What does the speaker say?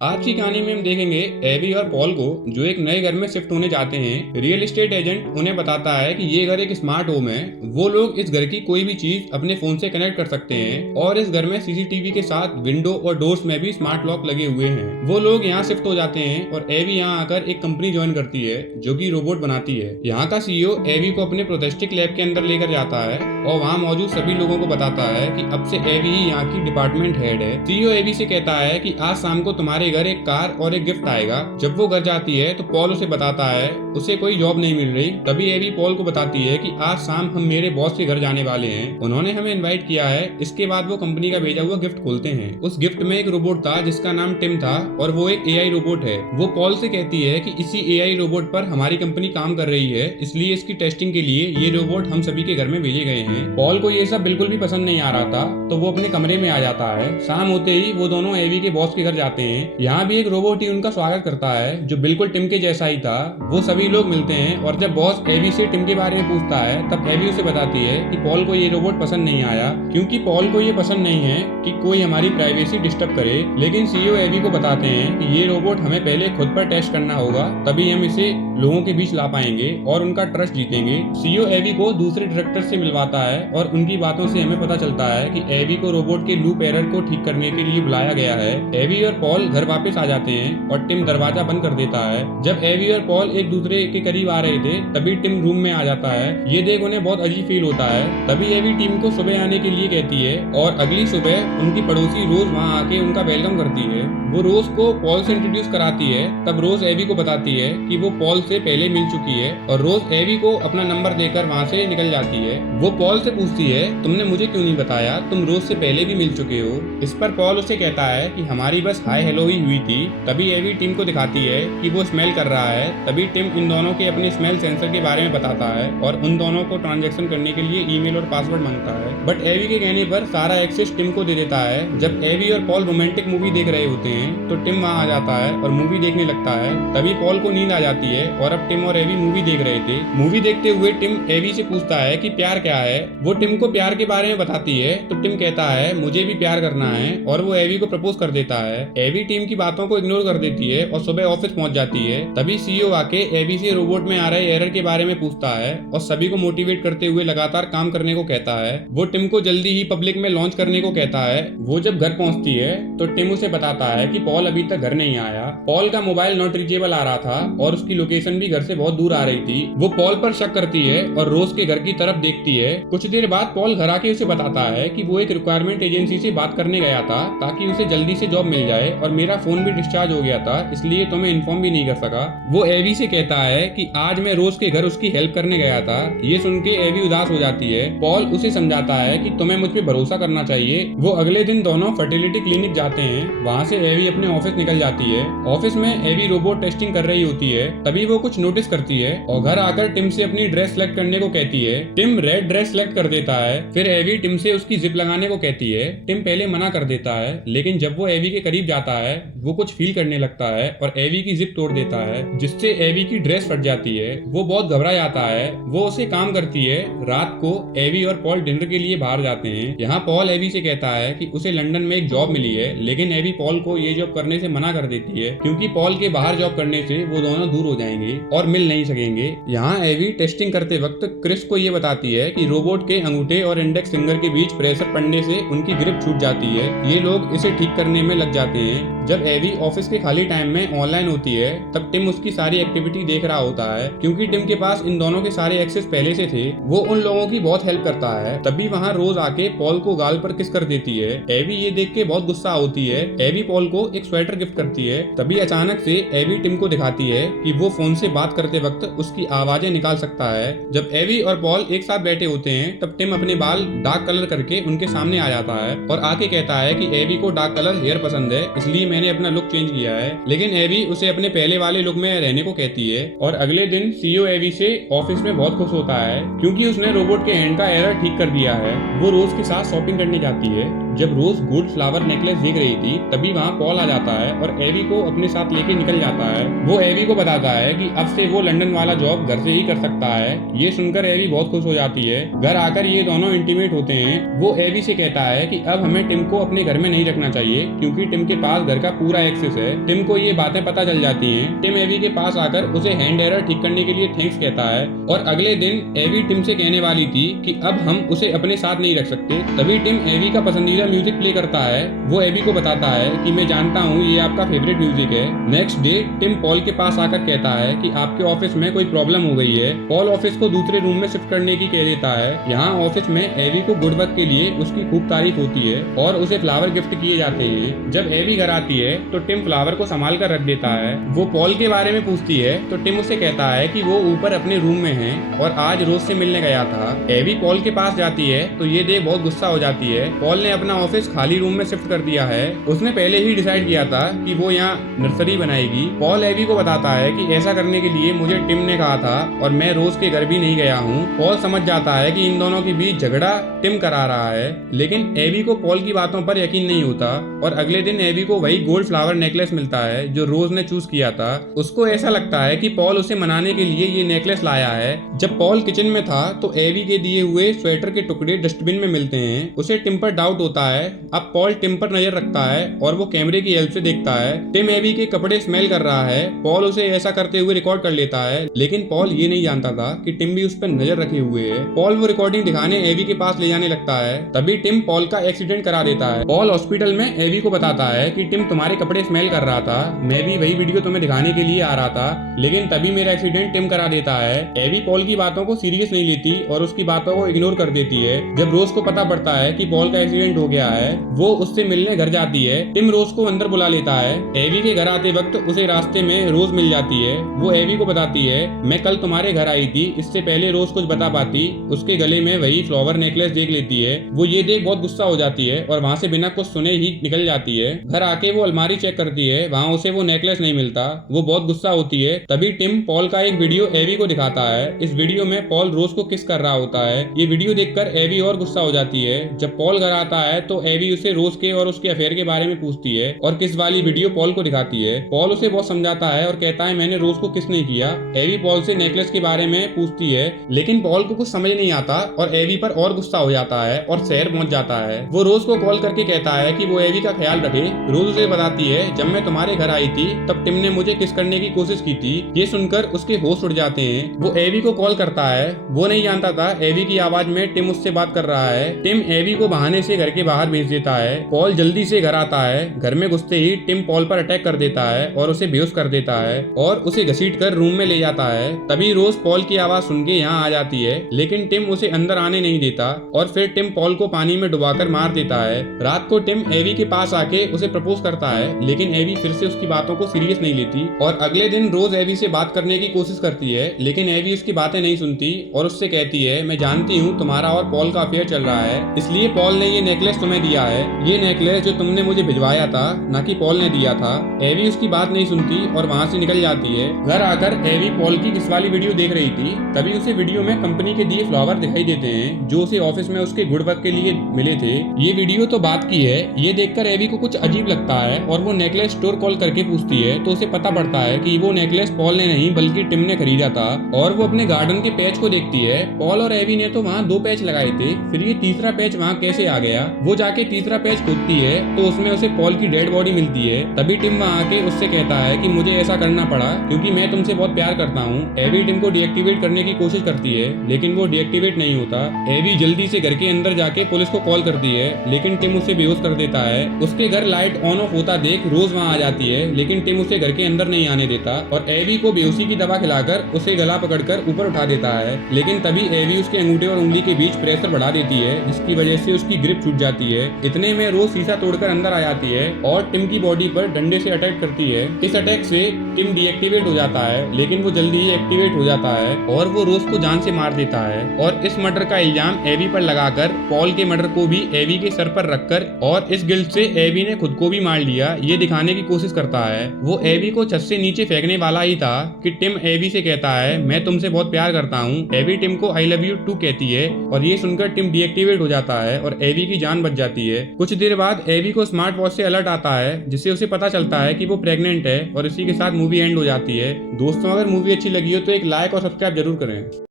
आज की कहानी में हम देखेंगे एवी और पॉल को, जो एक नए घर में शिफ्ट होने जाते हैं। रियल एस्टेट एजेंट उन्हें बताता है कि ये घर एक स्मार्ट होम है। वो लोग इस घर की कोई भी चीज अपने फोन से कनेक्ट कर सकते हैं और इस घर में सीसीटीवी के साथ विंडो और डोर्स में भी स्मार्ट लॉक लगे हुए हैं। वो लोग यहाँ शिफ्ट हो जाते हैं और एवी यहाँ आकर एक कंपनी ज्वाइन करती है जो कि रोबोट बनाती है। यहाँ का सीईओ एवी को अपने प्रोजेस्टिक लैब के अंदर लेकर जाता है और वहाँ मौजूद सभी लोगों को बताता है कि अब से एवी ही यहाँ की डिपार्टमेंट हेड है। सीईओ एवी से कहता है कि आज शाम को तुम्हारे घर एक कार और एक गिफ्ट आएगा। जब वो घर जाती है तो पॉल उसे बताता है उसे कोई जॉब नहीं मिल रही। तभी एवी पॉल को बताती है कि आज शाम हम मेरे बॉस के घर जाने वाले हैं, उन्होंने हमें इनवाइट किया है। इसके बाद वो कंपनी का भेजा हुआ गिफ्ट खोलते हैं। उस गिफ्ट में एक रोबोट था जिसका नाम टिम था और वो एक एआई रोबोट है। वो पॉल से कहती है कि इसी एआई रोबोट पर हमारी कंपनी काम कर रही है, इसलिए इसकी टेस्टिंग के लिए ये रोबोट हम सभी के घर में भेजे गए हैं। पॉल को ये सब बिल्कुल भी पसंद नहीं आ रहा था, तो वो अपने कमरे में आ जाता है। शाम होते ही वो दोनों एवी के बॉस के घर जाते हैं। यहाँ भी एक रोबोट ही उनका स्वागत करता है जो बिल्कुल टिम के जैसा ही था। वो सभी लोग मिलते हैं और जब बॉस एवी से टिम के बारे में पूछता है तब एवी उसे बताती है कि पॉल को ये रोबोट पसंद नहीं आया, क्योंकि पॉल को ये पसंद नहीं है कि कोई हमारी प्राइवेसी डिस्टर्ब करे। लेकिन सीईओ एवी को बताते हैं कि ये रोबोट हमें पहले खुद पर टेस्ट करना होगा, तभी हम इसे लोगों के बीच ला पाएंगे और उनका ट्रस्ट जीतेंगे। सीईओ एवी को दूसरे डायरेक्टर से मिलवाता है और उनकी बातों से हमें पता चलता है कि एवी को रोबोट के लूप एरर को ठीक करने के लिए बुलाया गया है। एवी और पॉल घर वापस आ जाते हैं और टिम दरवाजा बंद कर देता है। जब एवी और पॉल एक दूसरे के करीब आ रहे थे तभी टिम रूम में आ जाता है। ये देख उन्हें बहुत अजीब फील होता है। तभी एवी टीम को सुबह आने के लिए कहती है और अगली सुबह उनकी पड़ोसी रोज वहाँ आके उनका वेलकम करती है। वो रोज को पॉल से इंट्रोड्यूस कराती है। तब रोज एवी को बताती है कि वो पॉल से पहले मिल चुकी है और रोज एवी को अपना नंबर देकर वहाँ से निकल जाती है। वो पॉल से पूछती है तुमने मुझे क्यों नहीं बताया, तुम रोज से पहले भी मिल चुके हो। इस पर पॉल उसे कहता है कि हमारी बस हाय हेलो ही हुई थी। तभी एवी टिम को दिखाती है कि वो स्मेल कर रहा है। तभी टिम इन दोनों के अपने स्मेल सेंसर के बारे में बताता है और उन दोनों को ट्रांजैक्शन करने के लिए ईमेल और पासवर्ड मांगता है। बट एवी के कहने पर सारा एक्सेस टिम को दे देता है। जब एवी और पॉल रोमांटिक मूवी देख रहे होते हैं तो टिम वहाँ आ जाता है और मूवी देखने लगता है। तभी पॉल को नींद आ जाती है और अब टिम और एवी मूवी देख रहे थे। मूवी देखते हुए टिम एवी से पूछता है कि प्यार क्या है। वो टिम को प्यार के बारे में बताती है तो टिम कहता है मुझे भी प्यार करना है और वो एवी को प्रपोज कर देता है। एवी टीम की बातों को इग्नोर कर देती है और सुबह ऑफिस पहुंच जाती है। तभी सीईओ आके एवी से रोबोट में आ रहे एरर के बारे में पूछता है और सभी को मोटिवेट करते हुए लगातार काम करने को कहता है। वो टिम को जल्दी ही पब्लिक में लॉन्च करने को कहता है। वो जब घर पहुंचती है तो टिम उसे बताता है कि पॉल अभी तक घर नहीं आया। पॉल का मोबाइल नॉट रीचेबल आ रहा था और उसकी लोकेशन भी घर से बहुत दूर आ रही थी। वो पॉल पर शक करती है और रोज के घर की तरफ देखती है। कुछ देर बाद पॉल घर आके उसे बताता है कि वो एक रिक्वायरमेंट एजेंसी से बात करने गया था ताकि उसे जल्दी से जॉब मिल जाए और मेरा फोन भी डिस्चार्ज हो गया था, इसलिए तुम्हें इन्फॉर्म भी नहीं कर सका। वो एवी से कहता है कि आज मैं रोज के घर उसकी हेल्प करने गया था। ये सुन के एवी उदास हो जाती है। पॉल उसे समझाता है कि तुम्हें मुझ पे भरोसा करना चाहिए। वो अगले दिन दोनों फर्टिलिटी क्लिनिक जाते हैं। वहाँ से एवी अपने ऑफिस निकल जाती है। ऑफिस में एवी रोबोट टेस्टिंग कर रही होती है। तभी वो कुछ नोटिस करती है और घर आकर टिम से अपनी ड्रेस सेलेक्ट करने को कहती है। टिम रेड ड्रेस सेलेक्ट कर देता है। फिर एवी टिम से उसकी जिप लगाने को कहती है। टिम पहले मना कर देता है, लेकिन जब वो एवी के करीब जाता है वो कुछ फील करने लगता है और एवी की जिप तोड़ देता है, जिससे एवी की ड्रेस फट जाती है। वो बहुत घबरा जाता है। वो उसे काम करती है। रात को एवी और पॉल डिनर के लिए बाहर जाते हैं। यहाँ पॉल एवी से कहता है कि उसे लंदन में एक जॉब मिली है, लेकिन एवी पॉल को ये जॉब करने से मना कर देती है क्योंकि पॉल के बाहर जॉब करने से वो दोनों दूर हो जाएंगे और मिल नहीं सकेंगे। यहाँ एवी टेस्टिंग करते वक्त क्रिस को ये बताती है कि रोबोट के अंगूठे और इंडेक्स फिंगर के बीच प्रेशर पड़ने से उनकी ग्रिप छूट जाती है। ये लोग इसे ठीक करने में लग जाते हैं। जब एवी ऑफिस के खाली टाइम में ऑनलाइन होती है तब टिम उसकी सारी एक्टिविटी देख रहा होता है। क्योंकि टिम के पास इन दोनों के सारे एक्सेस पहले से थे, वो उन लोगों की बहुत हेल्प करता है। तभी वहाँ रोज आके पॉल को गाल पर किस कर देती है। एवी ये देख के बहुत गुस्सा होती है। एवी पॉल को एक स्वेटर गिफ्ट करती है। तभी अचानक से एवी टिम को दिखाती है कि वो फोन से बात करते वक्त उसकी आवाजें निकाल सकता है। जब एवी और पॉल एक साथ बैठे होते हैं तब टिम अपने बाल डार्क कलर करके उनके सामने आ जाता है और आके कहता है कि एवी को डार्क कलर हेयर पसंद है, इसलिए मैंने अपना लुक चेंज किया है। लेकिन एवी उसे अपने पहले वाले लुक में रहने को कहती है। और अगले दिन सीईओ एवी से ऑफिस में बहुत खुश होता है क्योंकि उसने रोबोट के हैंड का एरर ठीक कर दिया है। वो रोज के साथ शॉपिंग करने जाती है। जब रोज गोल्ड फ्लावर नेकलेस देख रही थी तभी वहाँ पॉल आ जाता है और एवी को अपने साथ लेके निकल जाता है। वो एवी को बताता है कि अब से वो लंदन वाला जॉब घर से ही कर सकता है। ये सुनकर एवी बहुत खुश हो जाती है। घर आकर ये दोनों इंटीमेट होते हैं। वो एवी से कहता है कि अब हमें टिम को अपने घर में नहीं रखना चाहिए क्योंकि टिम के पास घर का पूरा एक्सेस है। टिम को ये बातें पता चल जाती हैं। टिम एवी के पास आकर उसे हैंड एरर ठीक करने के लिए थैंक्स कहता है और अगले दिन एवी टिम से कहने वाली थी कि अब हम उसे अपने साथ नहीं रख सकते। तभी टिम एवी का पसंदीदा म्यूजिक प्ले करता है। वो एवी को बताता है कि मैं जानता हूँ ये आपका फेवरेट म्यूजिक है। नेक्स्ट डे टिम पॉल के पास आकर कहता है कि आपके ऑफिस में कोई प्रॉब्लम हो गई है। पॉल ऑफिस को दूसरे रूम में शिफ्ट करने की कह देता है। यहाँ ऑफिस में एवी को गुड वर्क के लिए उसकी खूब तारीफ होती है और उसे फ्लावर गिफ्ट किए जाते हैं। जब एवी घर आती है तो टिम फ्लावर को संभाल कर रख देता है। वो पॉल के बारे में पूछती है तो टिम उसे कहता है कि वो ऊपर अपने रूम में है और आज रोज से मिलने गया था। एवी पॉल के पास जाती है तो ये देख बहुत गुस्सा हो जाती है। पॉल ने अपना ऑफिस खाली रूम में शिफ्ट कर दिया है। उसने पहले ही डिसाइड किया था कि वो यहाँ नर्सरी बनाएगी। पॉल एवी को बताता है कि ऐसा करने के लिए मुझे टिम ने कहा था और मैं रोज के घर भी नहीं गया हूँ। पॉल समझ जाता है कि इन दोनों के बीच झगड़ा टिम करा रहा है, लेकिन एवी को पॉल की बातों पर यकीन नहीं होता और अगले दिन एवी को वही गोल्ड फ्लावर नेकलेस मिलता है जो रोज ने चूज किया था। उसको ऐसा लगता है कि पॉल उसे मनाने के लिए ये नेकलेस लाया है। जब पॉल किचन में था तो एवी के दिए हुए स्वेटर के टुकड़े डस्टबिन में मिलते हैं। उसे टिम पर डाउट होता है। अब पॉल टिम पर नजर रखता है और वो कैमरे की हेल्प से देखता है टिम एवी के कपड़े स्मेल कर रहा है। पॉल उसे ऐसा करते हुए रिकॉर्ड कर लेता है, लेकिन पॉल ये नहीं जानता था कि टिम भी उस पर नजर रखे हुए है। पॉल वो रिकॉर्डिंग दिखाने एवी के पास ले जाने लगता है। तभी टिम पॉल का एक्सीडेंट करा देता है। पॉल हॉस्पिटल में एवी को बताता है कि टिम तुम्हारे कपड़े स्मेल कर रहा था, मैं भी वही वीडियो तुम्हें दिखाने के लिए आ रहा था, लेकिन तभी मेरा एक्सीडेंट टिम करा देता है। एवी पॉल की बातों को सीरियस नहीं लेती और उसकी बातों को इग्नोर कर देती है। जब रोज को पता पड़ता है कि पॉल का एक्सीडेंट हो गया है, वो उससे मिलने घर जाती है। टिम रोज को अंदर बुला लेता है। एवी के घर आते वक्त उसे रास्ते में रोज मिल जाती है। वो एवी को बताती है मैं कल तुम्हारे घर आई थी। इससे पहले रोज कुछ बता पाती उसके गले में वही फ्लावर नेकलेस देख लेती है। वो ये देख बहुत गुस्सा हो जाती है और वहाँ से बिना कुछ सुने ही निकल जाती है। घर आके वो अलमारी चेक करती है, वहाँ उसे वो नेकलेस नहीं मिलता। वो बहुत गुस्सा होती है। तभी टिम पॉल का एक वीडियो एवी को दिखाता है। इस वीडियो में पॉल रोज को किस कर रहा होता है। ये वीडियो देखकर एवी और गुस्सा हो जाती है। जब पॉल घर आता है तो एवी उसे रोज के और उसके अफेयर के बारे में पूछती है और किस वाली वीडियो पॉल को दिखाती है। पॉल उसे बहुत समझाता है और कहता है मैंने रोज को किस नहीं किया। एवी पॉल से नेकलेस के बारे में पूछती है, लेकिन पॉल को कुछ समझ नहीं आता और एवी पर और गुस्सा हो जाता है और शहर पहुंच जाता है। वो रोज को कॉल करके कहता है कि वो एवी का ख्याल रखे। रोज उसे बताती है जब मैं तुम्हारे घर आई थी तब टिम ने मुझे किस करने की कोशिश की थी। ये सुनकर उसके होश उड़ जाते हैं। वो एवी को कॉल करता है। वो नहीं जानता था एवी की आवाज में टिम उससे बात कर रहा है। टिम एवी को बहाने से घर के बाहर भेज देता है। पॉल जल्दी से घर आता है। घर में घुसते ही टिम पॉल पर अटैक कर देता है और उसे बेहोश कर देता है और उसे घसीट कर रूम में ले जाता है। तभी रोज पॉल की आवाज सुन के यहाँ आ जाती है, लेकिन टिम उसे अंदर आने नहीं देता और फिर टिम पॉल को पानी में डुबाकर मार देता है। रात को टिम एवी के पास आके उसे प्रपोज करता है, लेकिन एवी फिर से उसकी बातों को सीरियस नहीं लेती और अगले दिन रोज एवी से बात करने की कोशिश करती है, लेकिन एवी उसकी बातें नहीं सुनती और उससे कहती है मैं जानती हूँ तुम्हारा और पॉल का अफेयर चल रहा है, इसलिए पॉल ने ये नेकलेस तुम्हें दिया है। ये नेकलेस जो तुमने मुझे भिजवाया था, ना कि पॉल ने दिया था। एवी उसकी बात नहीं सुनती और वहाँ से निकल जाती है। घर आकर एवी पॉल की किस वाली वीडियो देख रही थी, तभी उसे वीडियो में कंपनी के दिए फ्लावर दिखाई देते हैं जो उसे ऑफिस में उसके गुड वर्क के लिए मिले थे। ये वीडियो तो बात की है। ये देखकर एवी को कुछ अजीब लगता है और वो नेकलेस स्टोर कॉल करके पूछती है तो उसे पता पड़ता है कि वो नेकलेस पॉल ने नहीं बल्कि टिम ने खरीदा था। और वो अपने गार्डन के पैच को देखती है। पॉल और एवी ने तो वहाँ 2 पैच लगाए थे, फिर ये तीसरा पैच वहाँ कैसे आ गया। वो जाके तीसरा पैच खोदती है तो उसमें उसे पॉल की डेड बॉडी मिलती है। तभी टिम वहाँ आके उससे कहता है कि मुझे ऐसा करना पड़ा क्योंकि मैं तुमसे बहुत प्यार करता हूँ। एवी टिम को डीएक्टिवेट करने की कोशिश करती है, लेकिन वो डीएक्टिवेट नहीं होता। एवी जल्दी से घर के अंदर जाके पुलिस को कॉल करती है, लेकिन टिम उसे बेहोश कर देता है। उसके घर लाइट ऑन ऑफ होता देख रोज वहाँ आ जाती है, लेकिन टिम उसे घर के अंदर नहीं आने देता और एवी को बेहोशी की दवा खिलाकर उसे गला पकड़कर ऊपर उठा देता है। लेकिन तभी एवी उसके अंगूठे और उंगली के बीच प्रेशर बढ़ा देती है, जिसकी वजह से उसकी ग्रिप छूट जाती है। इतने में रोज शीशा तोड़कर अंदर आ जाती है और टिम की बॉडी पर डंडे से अटैक करती है। इस अटैक से टिम डीएक्टिवेट हो जाता है, लेकिन वो जल्दी ही एक्टिवेट हो जाता है और वो रोज को जान से मार देता है। और इस मर्डर का इल्जाम एवी पर लगाकर पॉल के मर्डर को भी एवी के सर पर रखकर और इस गिल्ट से एवी ने खुद को भी मार लिया ये दिखाने की कोशिश करता है। वो एवी को छत से नीचे फेंकने वाला ही था कि टिम एवी से कहता है मैं तुमसे बहुत प्यार करता हूँ। एवी टिम को आई लव यू टू कहती है और ये सुनकर टिम डीएक्टिवेट हो जाता है और एवी की जान बच जाती है। कुछ देर बाद एवी को स्मार्ट वॉच से अलर्ट आता है जिससे उसे पता चलता है कि वो प्रेग्नेंट है और इसी के साथ मूवी एंड हो जाती है। दोस्तों, अगर मूवी अच्छी लगी हो तो एक लाइक और सब्सक्राइब जरूर करें।